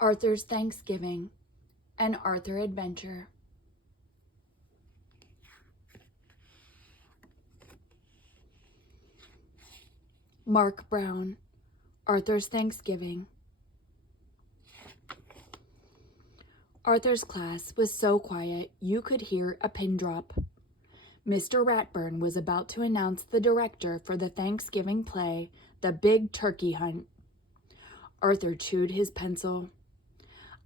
Arthur's Thanksgiving, an Arthur adventure. Marc Brown, Arthur's Thanksgiving. Arthur's class was so quiet you could hear a pin drop. Mr. Ratburn was about to announce the director for the Thanksgiving play, The Big Turkey Hunt. Arthur chewed his pencil.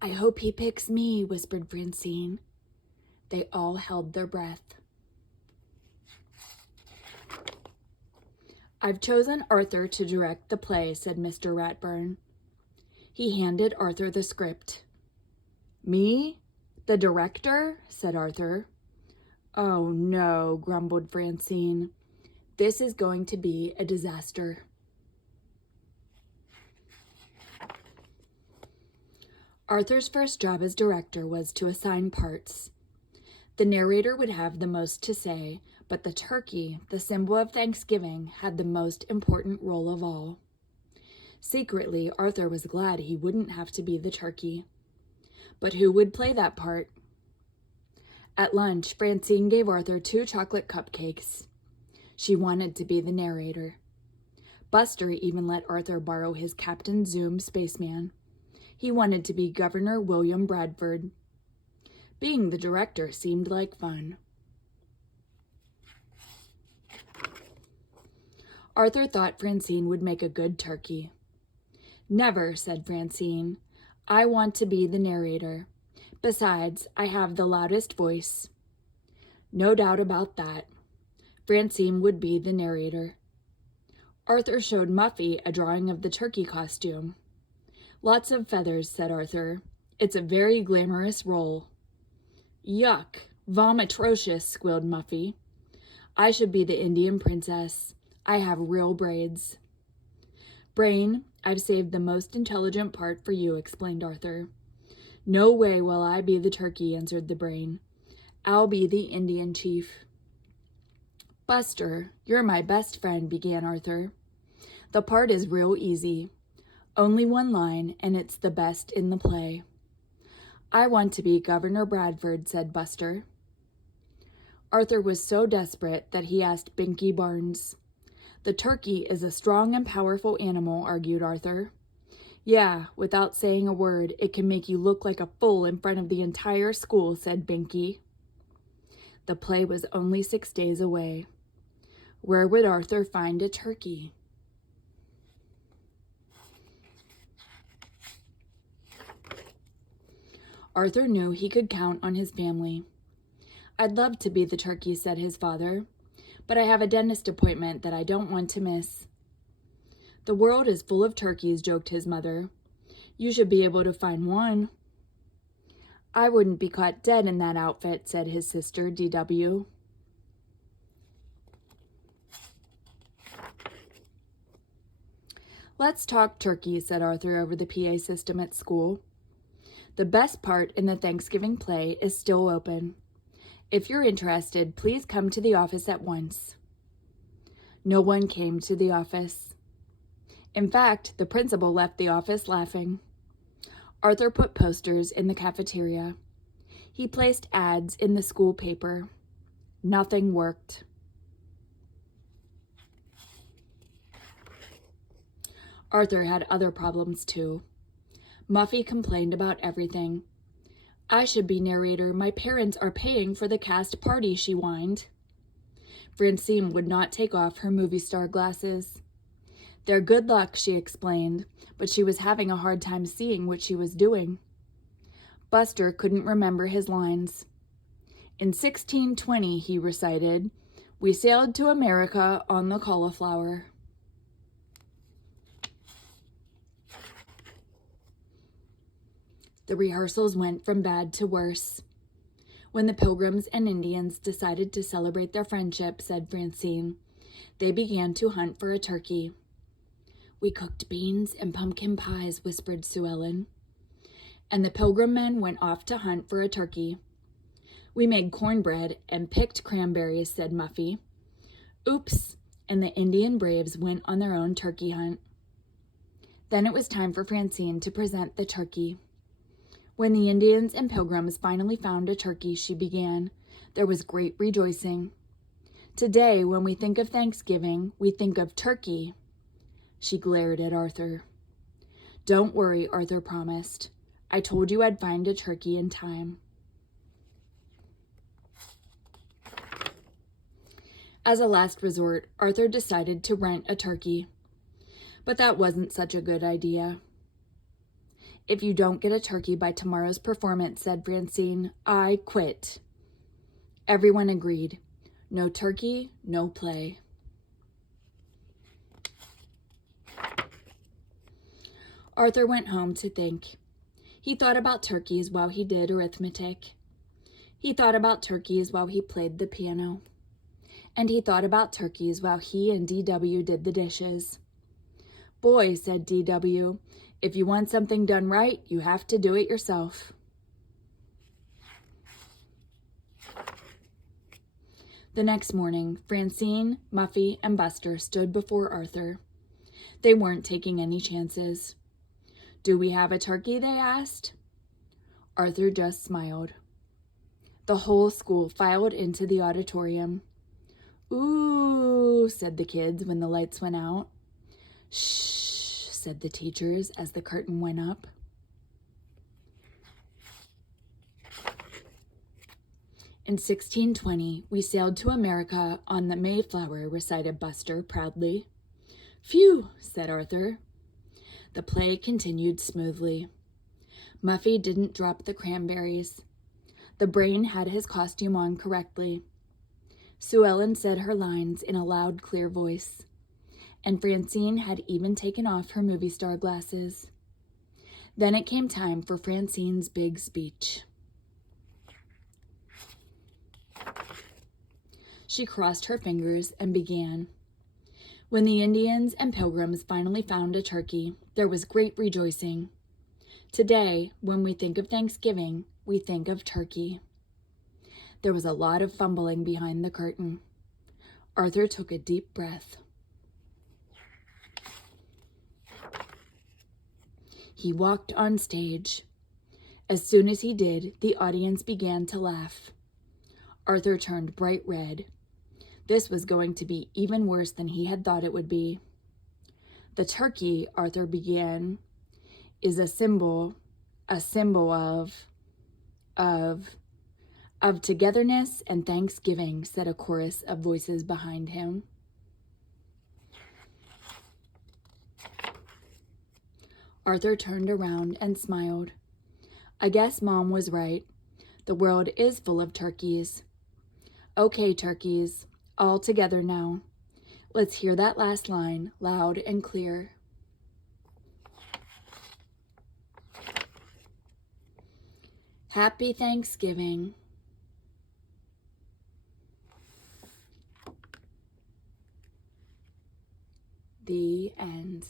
"I hope he picks me," whispered Francine. They all held their breath. "I've chosen Arthur to direct the play," said Mr. Ratburn. He handed Arthur the script. "Me? The director?" said Arthur. "Oh, no," grumbled Francine. "This is going to be a disaster." Arthur's first job as director was to assign parts. The narrator would have the most to say, but the turkey, the symbol of Thanksgiving, had the most important role of all. Secretly, Arthur was glad he wouldn't have to be the turkey. But who would play that part? At lunch, Francine gave Arthur 2 chocolate cupcakes. She wanted to be the narrator. Buster even let Arthur borrow his Captain Zoom spaceman. He wanted to be Governor William Bradford. Being the director seemed like fun. Arthur thought Francine would make a good turkey. "Never," said Francine. "I want to be the narrator. Besides, I have the loudest voice." No doubt about that. Francine would be the narrator. Arthur showed Muffy a drawing of the turkey costume. "Lots of feathers," said Arthur. "It's a very glamorous role." "Yuck! Vomitrocious," squealed Muffy. "I should be the Indian princess. I have real braids." "Brain, I've saved the most intelligent part for you," explained Arthur. "No way will I be the turkey," answered the brain. "I'll be the Indian chief." "Buster, you're my best friend," began Arthur. "The part is real easy. Only 1 line, and it's the best in the play." "I want to be Governor Bradford," said Buster. Arthur was so desperate that he asked Binky Barnes. "The turkey is a strong and powerful animal," argued Arthur. "Yeah, without saying a word, it can make you look like a fool in front of the entire school," said Binky. The play was only 6 days away. Where would Arthur find a turkey? Arthur knew he could count on his family. "I'd love to be the turkey," said his father, "but I have a dentist appointment that I don't want to miss." "The world is full of turkeys," joked his mother. "You should be able to find one." "I wouldn't be caught dead in that outfit," said his sister, D.W. "Let's talk turkey," said Arthur over the PA system at school. "The best part in the Thanksgiving play is still open. If you're interested, please come to the office at once." No one came to the office. In fact, the principal left the office laughing. Arthur put posters in the cafeteria. He placed ads in the school paper. Nothing worked. Arthur had other problems too. Muffy complained about everything. "I should be narrator. My parents are paying for the cast party," she whined. Francine would not take off her movie star glasses. "They're good luck," she explained, but she was having a hard time seeing what she was doing. Buster couldn't remember his lines. "In 1620, he recited, "we sailed to America on the cauliflower." The rehearsals went from bad to worse. "When the Pilgrims and Indians decided to celebrate their friendship," said Francine, "they began to hunt for a turkey." "We cooked beans and pumpkin pies," whispered Sue Ellen. "And the Pilgrim men went off to hunt for a turkey." "We made cornbread and picked cranberries," said Muffy. "Oops," and the Indian braves went on their own turkey hunt. Then it was time for Francine to present the turkey. When the Indians and Pilgrims finally found a turkey, she began, there was great rejoicing. Today, when we think of Thanksgiving, we think of turkey. She glared at Arthur. Don't worry, Arthur promised. I told you I'd find a turkey in time. As a last resort, Arthur decided to rent a turkey. But that wasn't such a good idea. If you don't get a turkey by tomorrow's performance, said Francine, I quit. Everyone agreed. No turkey, no play. Arthur went home to think. He thought about turkeys while he did arithmetic. He thought about turkeys while he played the piano. And he thought about turkeys while he and D.W. did the dishes. Boy, said D.W., if you want something done right, you have to do it yourself. The next morning, Francine, Muffy, and Buster stood before Arthur. They weren't taking any chances. Do we have a turkey? They asked. Arthur just smiled. The whole school filed into the auditorium. Ooh, said the kids when the lights went out. Shh, said the teachers as the curtain went up. In 1620, we sailed to America on the Mayflower, recited Buster proudly. Phew, said Arthur. The play continued smoothly. Muffy didn't drop the cranberries. The Brain had his costume on correctly. Sue Ellen said her lines in a loud, clear voice. And Francine had even taken off her movie star glasses. Then it came time for Francine's big speech. She crossed her fingers and began. When the Indians and Pilgrims finally found a turkey, there was great rejoicing. Today, when we think of Thanksgiving, we think of turkey. There was a lot of fumbling behind the curtain. Arthur took a deep breath. He walked on stage. As soon as he did, the audience began to laugh. Arthur turned bright red. This was going to be even worse than he had thought it would be. The turkey, Arthur began, is a symbol of togetherness and thanksgiving, said a chorus of voices behind him. Arthur turned around and smiled. I guess Mom was right. The world is full of turkeys. Okay, turkeys, all together now. Let's hear that last line loud and clear. Happy Thanksgiving. The end.